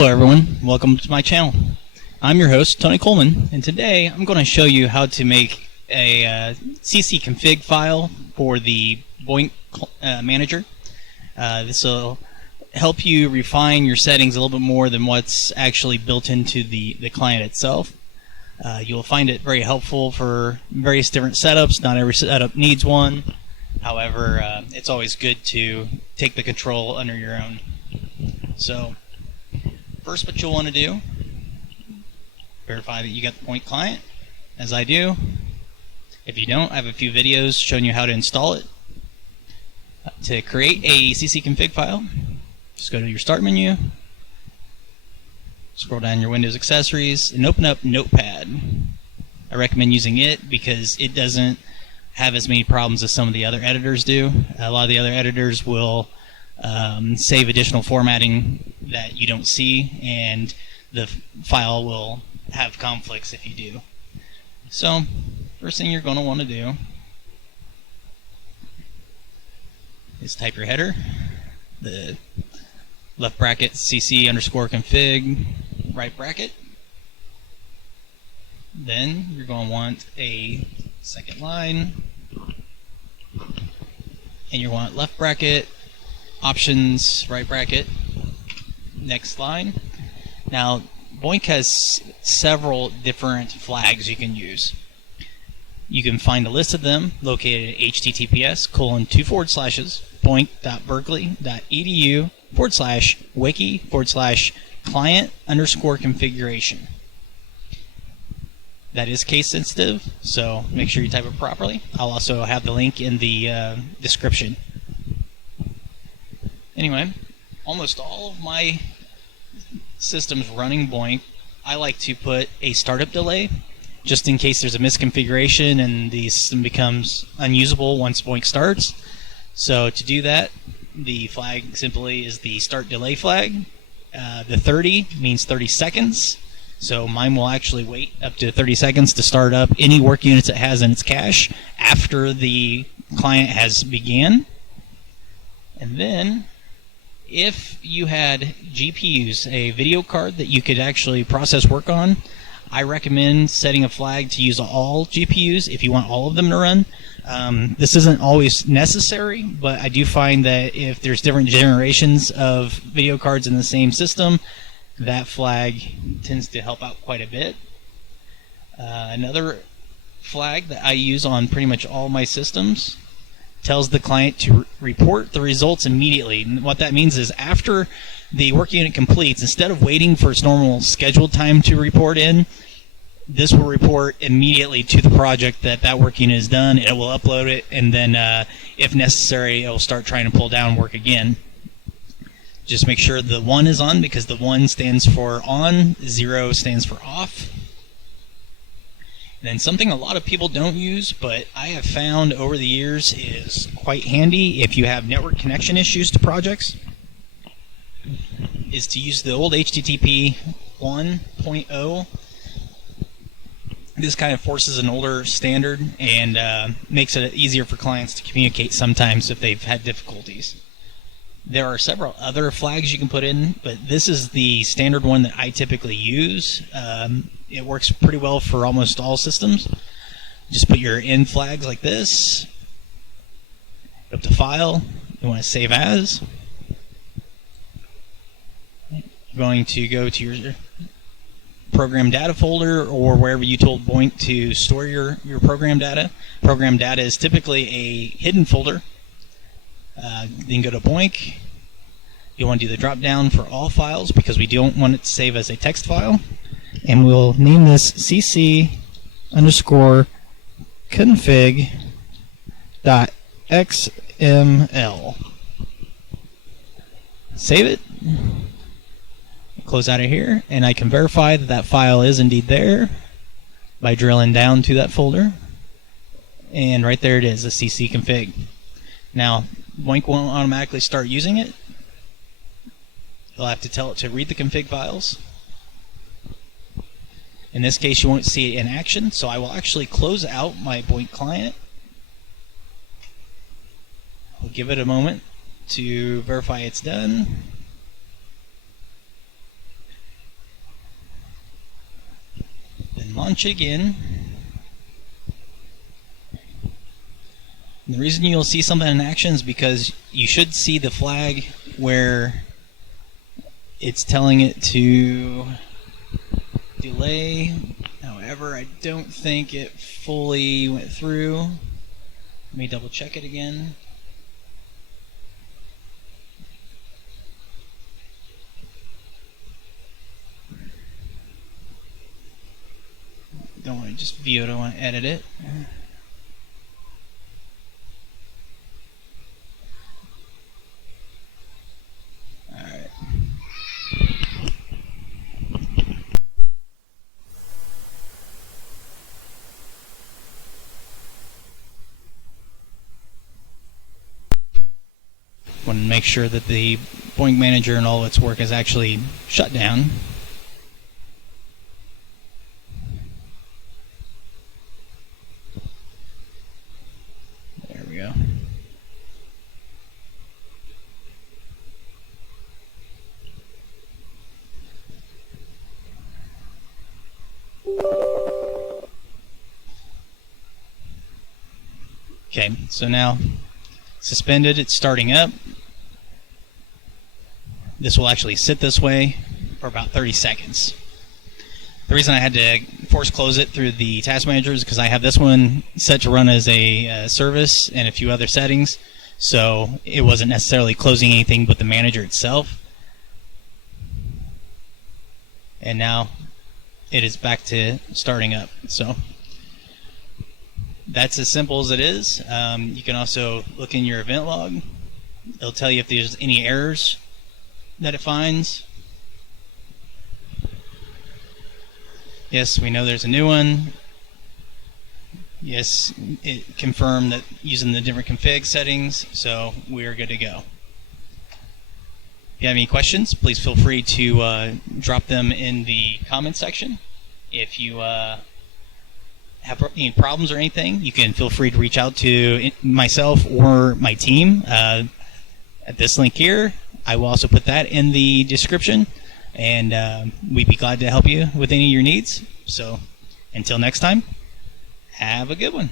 Hello everyone, welcome to my channel. I'm your host, Tony Coleman, and today I'm going to show you how to make a CC config file for the BOINC manager. This will help you refine your settings a little bit more than what's actually built into the client itself. You'll find it very helpful for various different setups. Not every setup needs one. However, it's always good to take the control under your own. So, first, what you'll want to do, verify that you got the BOINC client, as I do. If you don't, I have a few videos showing you how to install it. To create a CC config file, just go to your Start menu, scroll down your Windows accessories, and open up Notepad. I recommend using it because it doesn't have as many problems as some of the other editors do. A lot of the other editors will save additional formatting that you don't see, and the file will have conflicts if you do. So, first thing you're going to want to do is type your header, the left bracket cc underscore config, right bracket. Then you're going to want a second line, and you want left bracket options, right bracket, next line. Now, BOINC has several different flags you can use. You can find a list of them located at https://boinc.berkeley.edu/wiki/client_configuration. That is case sensitive, so make sure you type it properly. I'll also have the link in the description. Anyway, almost all of my systems running BOINC, I like to put a startup delay just in case there's a misconfiguration and the system becomes unusable once BOINC starts. So to do that, the flag simply is the start delay flag. The 30 means 30 seconds. So mine will actually wait up to 30 seconds to start up any work units it has in its cache after the client has began. And then, if you had GPUs, a video card that you could actually process work on, I recommend setting a flag to use all GPUs if you want all of them to run. This isn't always necessary, but I do find that if there's different generations of video cards in the same system, that flag tends to help out quite a bit. Another flag that I use on pretty much all my systems tells the client to report the results immediately. And what that means is after the work unit completes, instead of waiting for its normal scheduled time to report in, this will report immediately to the project that that work unit is done. It will upload it, and then if necessary, it will start trying to pull down work again. Just make sure the 1 is on, because the 1 stands for on, 0 stands for off. And then something a lot of people don't use, but I have found over the years is quite handy if you have network connection issues to projects, is to use the old HTTP 1.0. This kind of forces an older standard and makes it easier for clients to communicate sometimes if they've had difficulties. There are several other flags you can put in, but this is the standard one that I typically use. It works pretty well for almost all systems. Just put your in flags like this. Go up to File. You want to Save As. You're going to go to your program data folder or wherever you told BOINC to store your program data. Program data is typically a hidden folder. Then go to BOINC. You want to do the drop down for all files because we don't want it to save as a text file. And we'll name this cc underscore config.xml. Save it. Close out of here, and I can verify that that file is indeed there by drilling down to that folder. And right there it is, a cc config. Now, BOINC won't automatically start using it. You'll have to tell it to read the config files. In this case, you won't see it in action, so I will actually close out my BOINC client. I'll give it a moment to verify it's done. and launch it again. And the reason you'll see something in action is because you should see the flag where it's telling it to delay. However, I don't think it fully went through. Let me double check it again. Don't want to just view it, I want to edit it. Alright. Want to make sure that the BOINC manager and all its work is actually shut down. There we go. Okay, so now suspended, it's starting up. This will actually sit this way for about 30 seconds. The reason I had to force close it through the task manager is because I have this one set to run as a service and a few other settings, so it wasn't necessarily closing anything but the manager itself. And now it is back to starting up. So that's as simple as it is. You can also look in your event log. It'll tell you if there's any errors that it finds. Yes, we know there's a new one. Yes, it confirmed that using the different config settings, so we're good to go. If you have any questions, please feel free to drop them in the comment section. If you have any problems or anything, you can feel free to reach out to myself or my team at this link here. I will also put that in the description, and we'd be glad to help you with any of your needs. So until next time, have a good one.